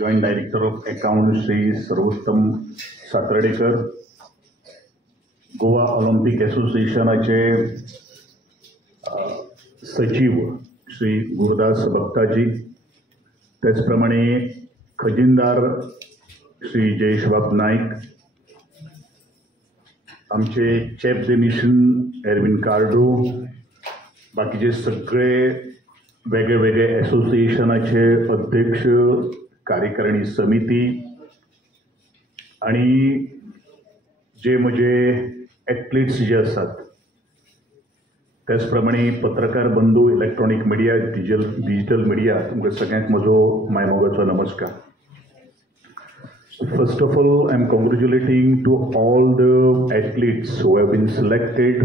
Joint Director of Accounts Shri Sarvottam Satradekar, Goa olympic असोसिएशनाचे सचिव श्री गुरुदास भक्ताजी, त्याचप्रमाणे खजिनदार श्री जयेशबाब नाईक, आमचे चेफ द मिशन एरविन कार्डो, बाकीचे सगळे वेगळे वेगळे असोसिएशनाचे अध्यक्ष, कार्यकारिणी समिती आणि जे म्हजे एथलीट्स जे असतात, त्याचप्रमाणे पत्रकार बंधू, इलेक्ट्रॉनिक मीडिया, डिजिटल मीडिया, तुमकां सगळ्यांक म्हजो मायमोगाचो नमस्कार. First of all, I am congratulating to all the athletes who have been selected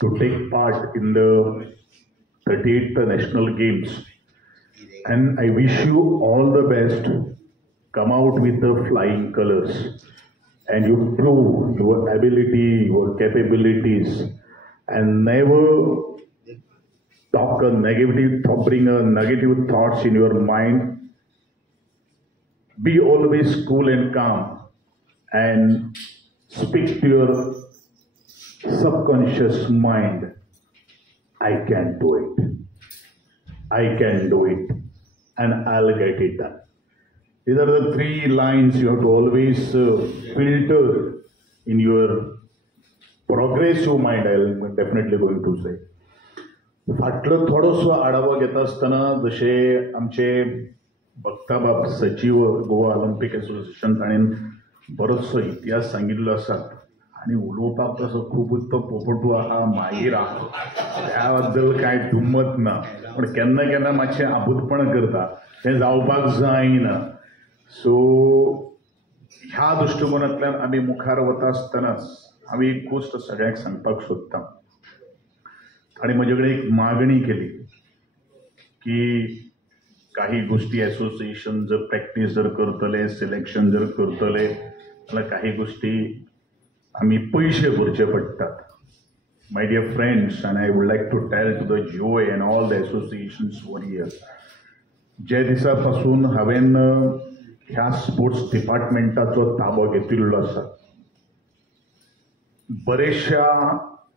to take part in the 38th National Games, and I wish you all the best. Come out with the flying colors, and you prove your ability, your capabilities, and never bring a negative thoughts in your mind. Be always cool and calm, and speak to your subconscious mind. I can do it. I can do it, and I'll get it done. These are the three lines you have to always filter in your progressive mind. I'm definitely going to say. फाटलं थोडंसं आढावा घेता असताना जसे आमचे भक्ताबाब सचिव Goa Olympic association ताणें बरोचसो इतिहास सांगिल्लो आसा आनी उलोवपाक तसो खूब तो पोपटू आहा, मागीर आहा, त्या बद्दल कांय दुमत ना, पूण केन्ना केन्ना मातशें आबूतपण करता, तें जावपाक जायना. सो ह्या दृश्टिकोनांतल्यान आमी मुखार वता आसतनाच हांवें एक गोश्ट सगळ्यांक सांगपाक सोदतां. ताणें म्हजे कडेन एक मागणी केली की काही गोष्टी असोसिएशन जर प्रॅक्टीस जर करतले, सिलेक्शन जर करतले जाल्यार काही गोष्टी आमी पयशे भरचे पडटात. My dear friends, and I would like to tell to the joy and all the associations over here, जे दिसा पासून हांवें ह्या स्पोर्ट्स डिपार्टमेंटाचो ताबो घेतिल्लो आसा, बरेचशा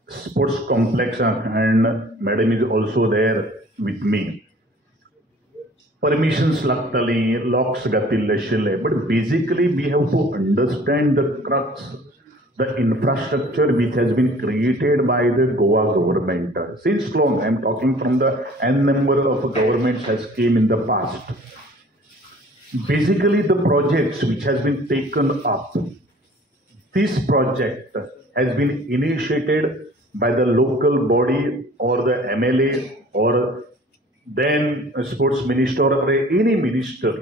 स्पोर्ट्स कॉम्प्लेक्सांक, and madam is also there with me, permissions लागतली, लॉक्स घातिल्ले आशिल्ले, but basically we have to understand the crux, the infrastructure which has been created by the Goa government. Since long, I am talking from the n number of governments has came in the past. Basically, the projects which has been taken up, this project has been initiated by the local body or the MLA or then a sports minister or any minister.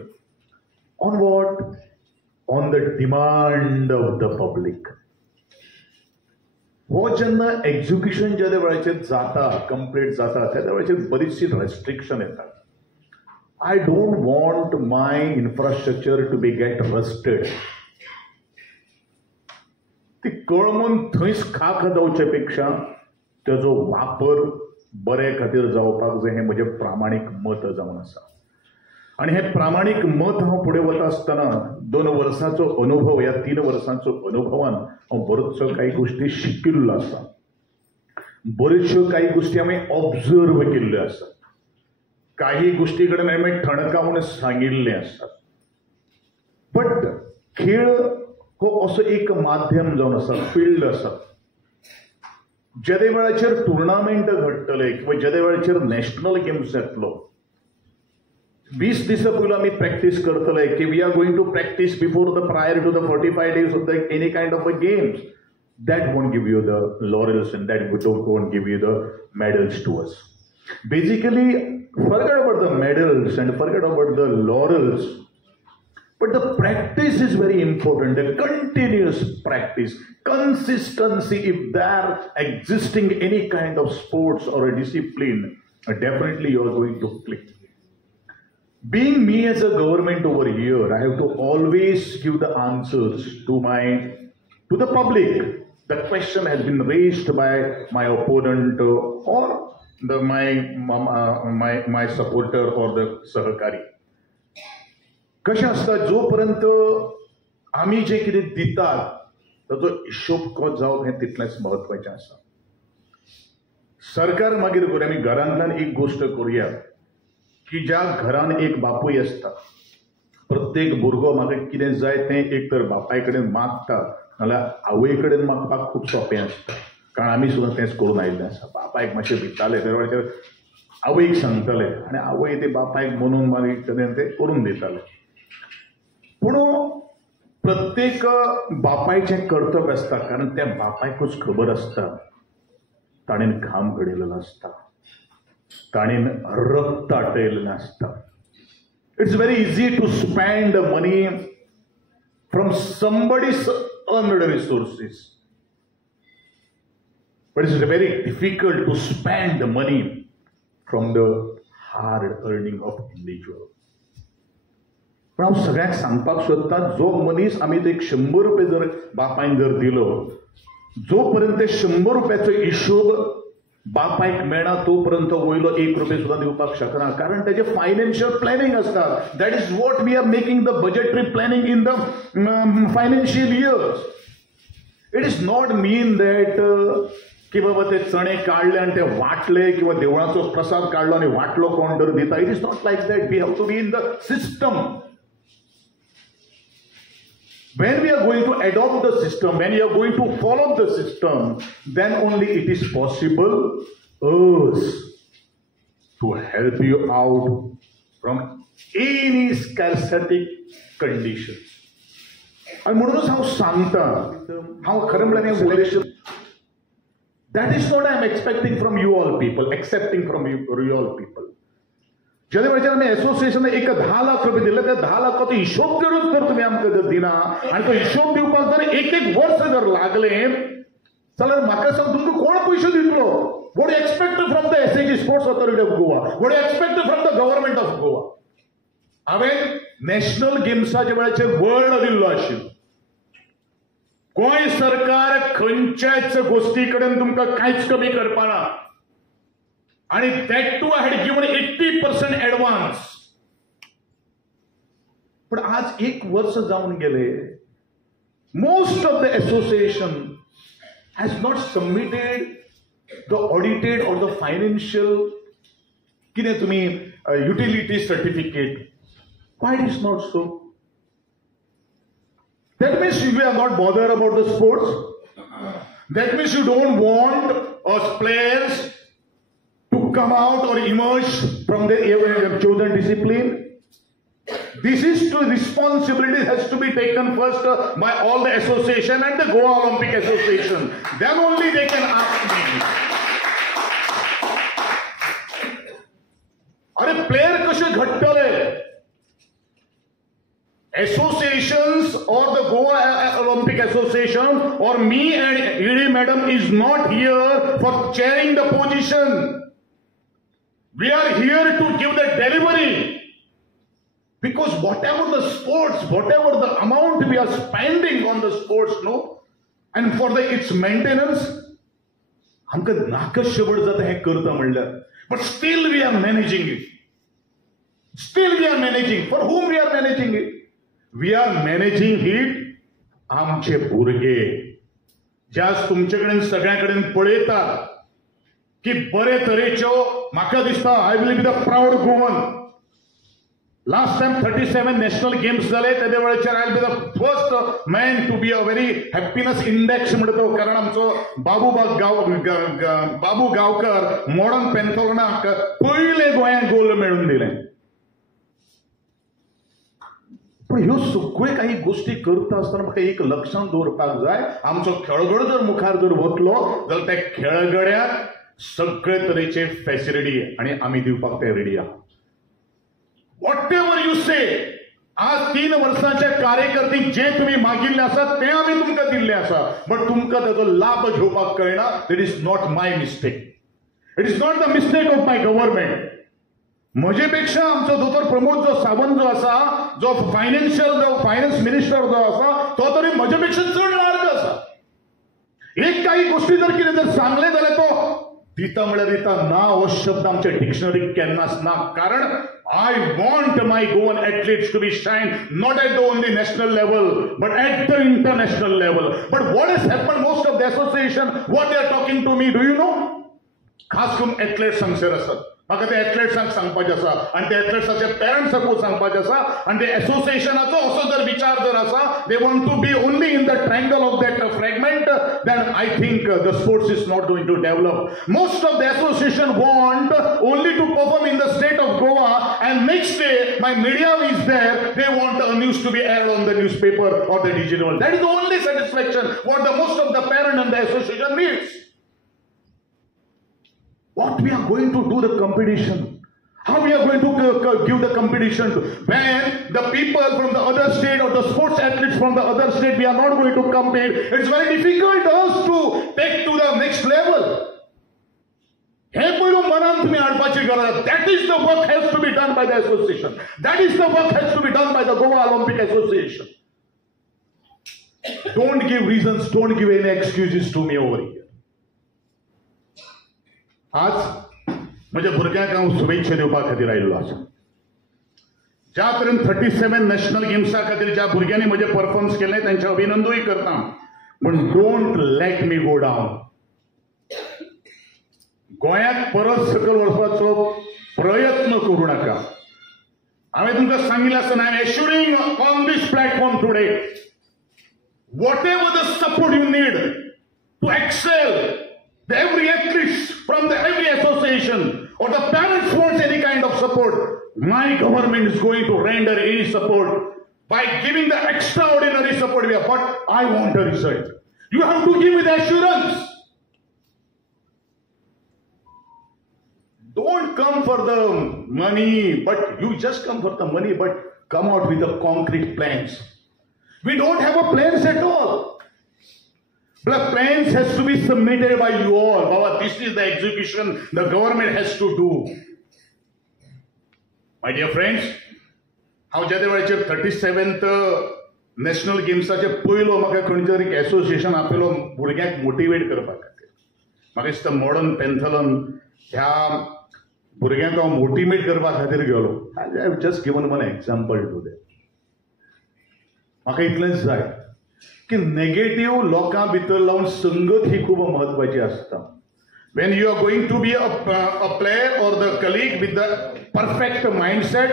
On what? On the demand of the public. हो जेन्ना execution ज्या वेळाचेर जाता, complete जाता, त्या वेळाचेर बरीचशी restriction येतात. I don't want my infrastructure to be get rusted. ती कळमून थंयच खाक जावचे पेक्षा तेजो वापर बरे खातीर जावपाक जाय, हें म्हजें प्रामाणीक मत जावन आसा. आणि हे प्रामाणीक मत हांव फुडें वता आसतना 2 वर्सांचो अनुभव, ह्या 3 वर्सांचो अनुभवान हांव बरोचसो काही गोष्टी शिकिल्लो आसा, बऱ्योचश्यो काही गोष्टी हांवें ऑब्जर्व केल्ल्यो आसात, काही गोष्टी कडेन हांवें ठणकावन सांगिल्लें आसा. बट खेळ हो असो एक माध्यम जावन आसा, फिल्ड आसा, ज्या वेळाचेर टुर्नामेंट घडटले किंवा ज्या वेळाचेर नॅशनल गेम्स जातलो, 20 दिसा पयलीं आमी प्रॅक्टीस करतले की we are going to practice before the prior to the 45 days of the any kind of a games. That won't give you the laurels and that won't give you the medals to us. Basically, forget about the medals and forget about the laurels, but the practice is very important. The continuous practice, consistency, if there existing any kind of sports or a discipline, definitely you are going to click. Being me as a government over here, I have to always give the answers to the public. The question has been raised by my opponent or my supporter or the Sahakari. कशें आसता, जोपर्यंत आमी जे कितें दितात ताचो हिशोब कसो जावप हें तितलेंच म्हत्वाचें आसा. सरकार मागीर करूं, आमी घरांतल्यान एक गोश्ट करुया की ज्या घरान एक बापूय आसता, प्रत्येक भुरगो म्हाका कितें जाय तें एक तर बापाय कडेन मागता नाल्यार आवय कडेन मागपाक खूब सोंपें आसता, कारण आमी सुद्दां तेंच करून आयिल्लें आसा. बापायक मातशें भिताले त्या वेळाचेर आवयक सांगताले आनी आवय ते बापायक म्हणून मागीर कडेन ते करून दिताले. पूण प्रत्येक बापायचें कर्तव्य आसता, कारण त्या बापायकूच खबर आसता ताणेन घाम घडयलेलो आसता, ताणेन रक्त आटयलेलें आसता. It's very easy to spend money from somebody's earned resources, but it's very difficult to spend money from the hard earning of individual. पण हांव सगळ्यांक सांगपाक सोदतां, जो मनीस आमी एक 100 रुपये जर बापायन जर दिलो, जो पर्यंत 100 रुपयाचो हिशोब बापायक मेळना तो पर्यंत वयलो 1 रुपया सुद्दां दिवपाक शकना, कारण तेजे फायनान्शियल प्लॅनिंग आसता. That is what we are making the budgetary planning in the financial years. It is not mean that की बाबा ते चणे काढले आणि ते वाटले किंवा देवळाचो प्रसाद काढलो आणि वाटलो कोण तर दिता. It is not like that. We have to be in the system. When we are going to adopt the system, when we are going to follow the system, then only it is possible us to help you out from any scarcity conditions. आणि म्हणूनच हांव सांगता, हांव खरें म्हळ्यार that is what I am expecting from you all people, accepting from you all people. ज्या वेळाचेर आमी एसोसिएशनाक एक 10 लाख रुपये दिले, त्या 10 लाखाचो हिशोब जर तुमी आमकां जर दिना आनी तो हिशोब दिवपाक जर एक वर्स जर लागलें जाल्यार म्हाका सांग, तुमकां कोण पयशे दितलो? What do you expect from the SAG Sports Authority of Goa? What do you expect from the government of Goa? हांवें नॅशनल गेम्साच्या वेळाचेर वर्ल्ड दिल्लो आशिल्लो. गोंय सरकार खंयच्याच गोश्टी कडेन तुमकां कांयच कमी करपाना. आणि that too I had given 80% advance. पण आज 1 वर्ष जाऊन गेले, most of the association has not submitted the audited or the financial कितें तुमी utility certificate. Why it is not so? That means we are not bothered about the sports. That means you don't want us players to come out or emerge from their chosen discipline. This is to responsibility has to be taken first by all the association and the Goa Olympic Association. Then only they can ask me. अरे player कशे घडटले? Associations or the Goa Olympic Association or me and ED madam is not here for chairing the position. We are here to give the delivery, because whatever the sports, whatever the amount we are spending on the sports, no, and for its maintenance, आमकां नाकच शेवट जाता हें करता म्हणल्यार. But still we are managing it. Still we are managing. For whom we are managing it? We are managing it आमचे भुरगे, ज्यास तुमचे कडेन सगळ्या कडेन पळयतात की बरे तरेच्यो, म्हाका दिसता I will be the proud Goan. Last time 37 national games जाले, तेदे वेळाचेर I will be the first man to be a very happiness index म्हणटा तो, कारण आमचो बाबू गांवकर मॉडर्न पॅन्थॉलॉनाक पयले गोंयांत गोल्ड मेळून दिलें. पण ह्यो सगळ्यो काही गोष्टी करता आसतना म्हाका एक लक्षांत दवरपाक जाय, आमचो खेळगडो जर मुखार जर वतलो जाल्यार त्या खेळगड्याक सगळे तरेचे फॅसिलिटी आणि आमी दिवपाक ते रेडी आहात. वॉट एव्हर यू से, आज 3 वर्सांच्या कार्यकर्त्यांक जे तुम्ही मागिल्ले आसा ते आमी तुमकां दिल्ले आसा, बट तुमकां ताचो लाभ घेवपाक कळना. That is not my mistake. It is not the mistake of my government. म्हजे पेक्षा आमचो दोतोर प्रमोद सावंत जो आसा, जो फायनान्स मिनिस्टर जो आसा, तो तरी म्हजे पेक्षा चड लार्ज आसा. एक काही गोष्टी जर कितें जर सांगले जाल्यार तो दिता म्हळ्यार दिता, ना हो शब्द आमच्या डिक्शनरीक केन्नाच ना. कारण I want my Goan athletes to be shine not at the only national level but at the international level. But what has happened, most of the association, what they are talking to me, do you know? खास करून athletes हांगसर आसात. म्हाका ते एथलेट्सांक सांगपाचें आसा आनी ते एथलेट्साचे पेरंट्सांकूय सांगपाचें आसा आनी ते एसोसिएशनाचो असो जर विचार जर आसा, they want to be only in the triangle of that fragment, then I think the sports is not going to develop. Most of the association want only to perform in the state of Goa and next day my media is there, they want a news to be aired on the newspaper or the digital. That is the only satisfaction what the most of the parent and the association needs. What we are going to do the competition, how we are going to give the competition to, when the people from the other state or the sports athletes from the other state, we are not going to compete, it's very difficult us to take to the next level. That is the work has to be done by the association. That is the work has to be done by the Goa Olympic Association. Don't give reasons, don't give any excuses to me over here. आज म्हज्या भुरग्यांक हांव शुभेच्छा दिवपा खातीर आयिल्लो आसा. ज्या तरेन 37 नॅशनल गेम्सा खातीर ज्या भुरग्यांनी म्हजें परफॉर्मन्स केलें तांचें अभिनंदूय करता, पूण don't let me go down. गोंयाक परत सकल वचपाचो प्रयत्न करूं नाका. हांवें तुमकां सांगिल्लें आसतना, I am assuring on this platform today, whatever the support you need to excel, every athlete from every association or the parents wants any kind of support, my government is going to render any support by giving the extraordinary support. But I want a result. You have to give with assurance. Don't come for the money, but you just come for the money, but come out with the concrete plans. We don't have a plans at all. The plans has to be submitted by you all. Baba, this is the execution the government has to do. My dear friends, हांव ज्या वेळाचेर 37th national गेम्साचे पयलो म्हाका खंयच्या तरी association आपयलो भुरग्यांक motivate करपा खातीर. म्हाका दिसता मॉडर्न पेंथलॉन ह्या भुरग्यांक हांव मोटिवेट करपा खातीर गेलो. I have just given one example to that. म्हाका इतलेंच जाय की नेगेटिव्ह लोकां भितर लावन संगत ही खूब महत्वाची आसता. When you are going to be a player or the colleague with the perfect mindset,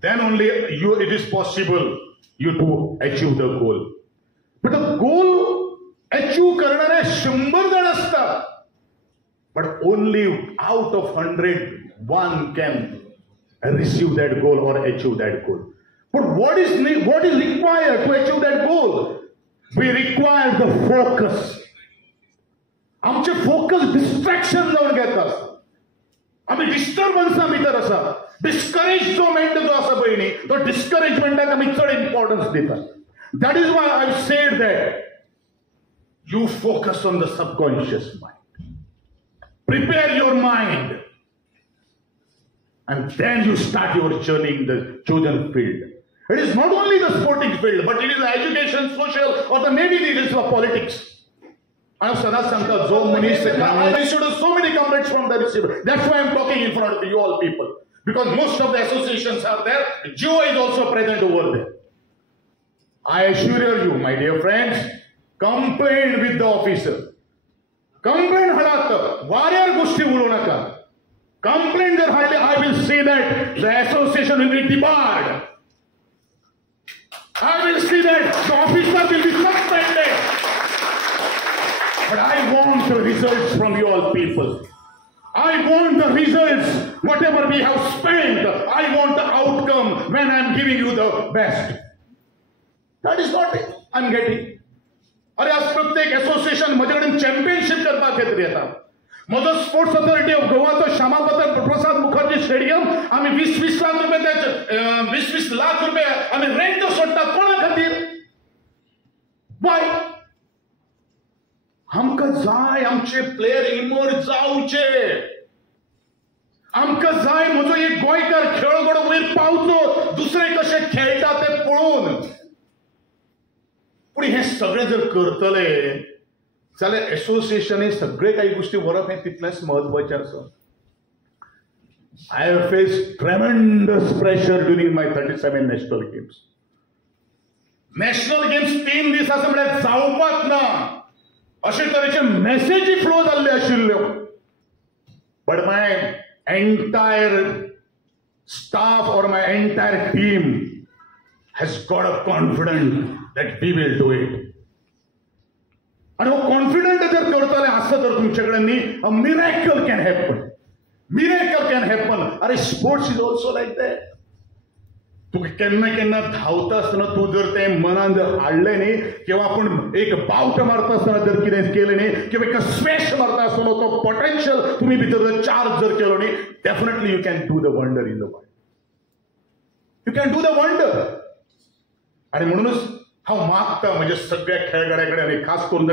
then only it is possible you to achieve the goal. But the goal achieve करणारे 100 जण असतात, but only out of 100 one can receive that goal or achieve that goal. But what is required to achieve that goal? We require the focus. आमचे focus distraction जावन घेतात. आमी डिस्टर्बन्सा भितर आसा. Discourage जो मेंट जो आसा पळय न्ही, तो डिस्करेजमेंटाक आमी चड इम्पॉर्टन्स दितात. That is why I said that you focus on the subconscious mind. Prepare your mind and then you start your journey in the chosen field. It is not only the sporting field, but it is the education, social, or the maybe it is the politics. I have Sada Santa, Zo Muniz, I should have so many comrades from the receiver. That's why I am talking in front of you all people. Because most of the associations are there. Geo is also present over there. I assure you, my dear friends, complain with the officer. Complain halat, warrior goshti bolu naka. Complain there hardly, I will say that the association will be debarred. I will see that the officer will be suspended. But I want the results from you all people. I want the results. Whatever we have spent, I want the outcome when I am giving you the best. That is what I am getting. अरे आज प्रत्येक association माझ्याकडे championship करपा खातीर येता. म्हजो sports authority of Goa तो Shyamaprasad Prasad Mukherjee stadium आमी 20-20 लाख रुपये 20-20 लाख रुपये आमी रेंट सोडटा. कोणा खातीर? वाय? आमकां जाय आमचे प्लेयर इमर्ज जावचे. आमकां जाय म्हजो एक गोंयकार खेळगडो वयर पावचो, दुसरे कशे खेळटा ते पळोवन. पूण हे सगळें जर करतले जाल्यार एसोसिएशनी सगळे काही गोष्टी व्हरप हें तितलेंच महत्वाचें आसा. I have faced tremendous pressure during my 37 national games. National games 3 दीस आसा म्हळ्यार जावपाच ना अशे तरेचे मेसेजी फ्लो जाल्ले आशिल्ल्यो. But my entire staff or my entire team has got a confidence that we will do it. आणि हो कॉन्फिडंट जर करतले आसत तर तुमचे कडेन न्ही a miracle can happen. Miracle can happen. अरे sports is also like that. तुका केन्ना केन्ना धांवता आसतना तूं जर तें मनान जर हाडलें न्ही किंवा आपूण एक बावट मारता आसतना जर कितें केलें न्ही किंवा एक स्मॅश मारता आसतना तो पोटेन्शियल तुमी भितर जर चार्ज जर केलो न्ही definitely you can do the wonder in the world. You can do the wonder. आणि म्हणूनच हांव मागता म्हणजे सगळ्या खेळगड्या कडेन आनी खास करून the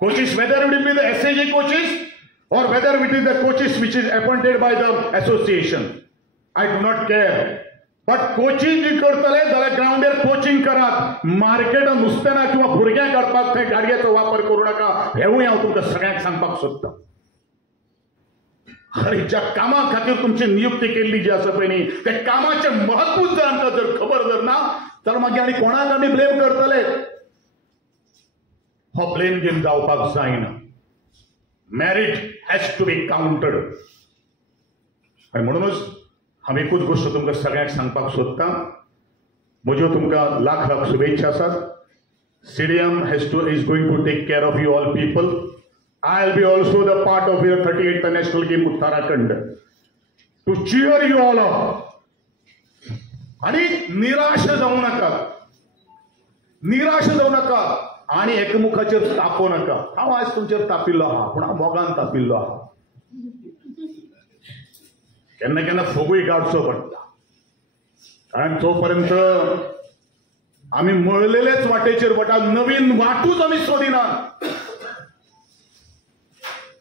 coaches whether it be the SAG coaches or whether it is the coaches which is appointed by the association, I do not care. But coaching जी करतले जाल्यार ग्राउंडार कोचिंग करात. मार्केटान नुस्तें किंवा भुरग्यांक काडपाक थंय गाडयेचो वापर करूं नाका हेवूय हांव तुमकां सगळ्यांक सांगपाक सोदतां. अरे ज्या कामा खातीर तुमची नियुक्ती केल्ली जी आसा पळय न्ही त्या कामाचें महत्व जर आमकां जर खबर जर ना जाल्यार मागीर आनी कोणाक आमी ब्लेम करतले. हो ब्लेम गेम जावपाक जायना. Merit has to be counted. आणि म्हणूनच हांव एकूच गोष्ट तुमकां सगळ्यांक सांगपाक सोदतां. म्हज्यो तुमकां लाख लाख शुभेच्छा आसात. CDM is going to take care of you all people. I'll be also the part of your 38th national game Uttarakhand to cheer you all up. आणि निराश जाऊ नका. आणि एकमुखाचेर तापो नका. हांव आज तुमचेर तापिल्लो आहा पूण हांव मोगान तापिल्लो आहा. केन्ना केन्ना फोगूय काडचो पडटा कारण तोपर्यंत आमी मळलेलेच वाटेचेर वता. नवीन वाटूच आमी सोदिनात.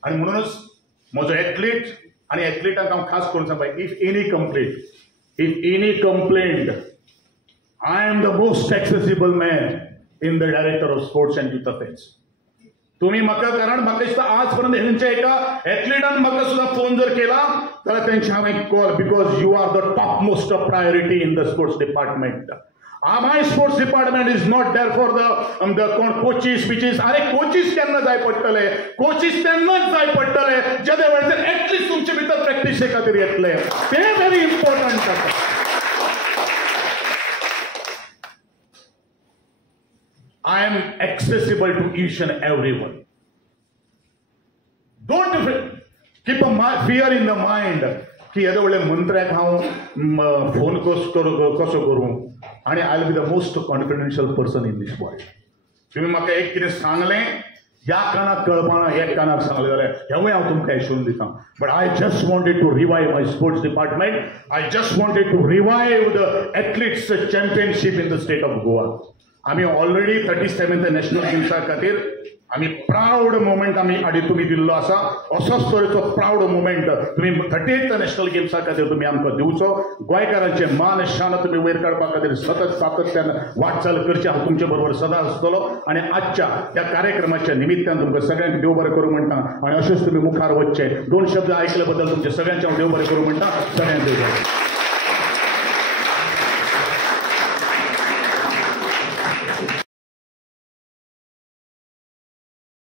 आणि म्हणूनच म्हजो एथलीट आणि एथलीटांक हांव खास करून सांगता if any complaint I am the most accessible man in the director of sports and youth affairs. तुम्ही म्हाका कारण म्हाका दिसता आजपर्यंत हेंच्या एका एथलीटान म्हाका सुद्धा फोन जर केला जाल्यार तेंचे हांवें call because you are the top most priority in the sports department. My sports department is not there for the coaches विचीस. अरे कोचीस केन्ना जाय पडटले. कोचीस तेन्नाच जाय पडटले जेदे वेळाचेर एटलीस्ट तुमचे भितर प्रॅक्टिसे खातीर येतले. ते व्हेरी इम्पॉर्टंट आसा. I am accessible to each and everyone. Don't keep a fear in the mind की येदे व्हडले मंत्र्याक हांव फोन कसो करूं आणि I will be the most confidential person in this world. तुम्ही म्हाका एक कितें सांगलें ह्या कानाक कळपाना एक कानाक सांगलें जाल्यार हेंवूय हांव तुमकां आयशून दितां. But I just wanted to revive my sports department. I just wanted to revive the athletes championship in the state of Goa. आम्ही ऑलरेडी 37th नॅशनल गेम्सा खातीर आम्ही प्राऊड मोमेंट आम्ही तुम्ही दिल्लो आसा. असोच तरेचो प्राऊड मोमेंट तुम्ही 38th नॅशनल गेम्सा खातीर तुम्ही आमकां दिवचो. गोंयकारांचे मान शान तुम्ही वयर काडपा खातीर सतत सातत्यान वाटचाल करची हांव तुमचे बरोबर सदां आसतलो. आणि आजच्या त्या कार्यक्रमाच्या निमित्तान तुमकां सगळ्यांक देव बरें करूं म्हणटा आणि अशेंच तुम्ही मुखार वचचे. 2 शब्द ऐकले बद्दल तुमचे सगळ्यांचे हांव देव बरें करूं म्हणटा. सगळ्यांक देव बरें.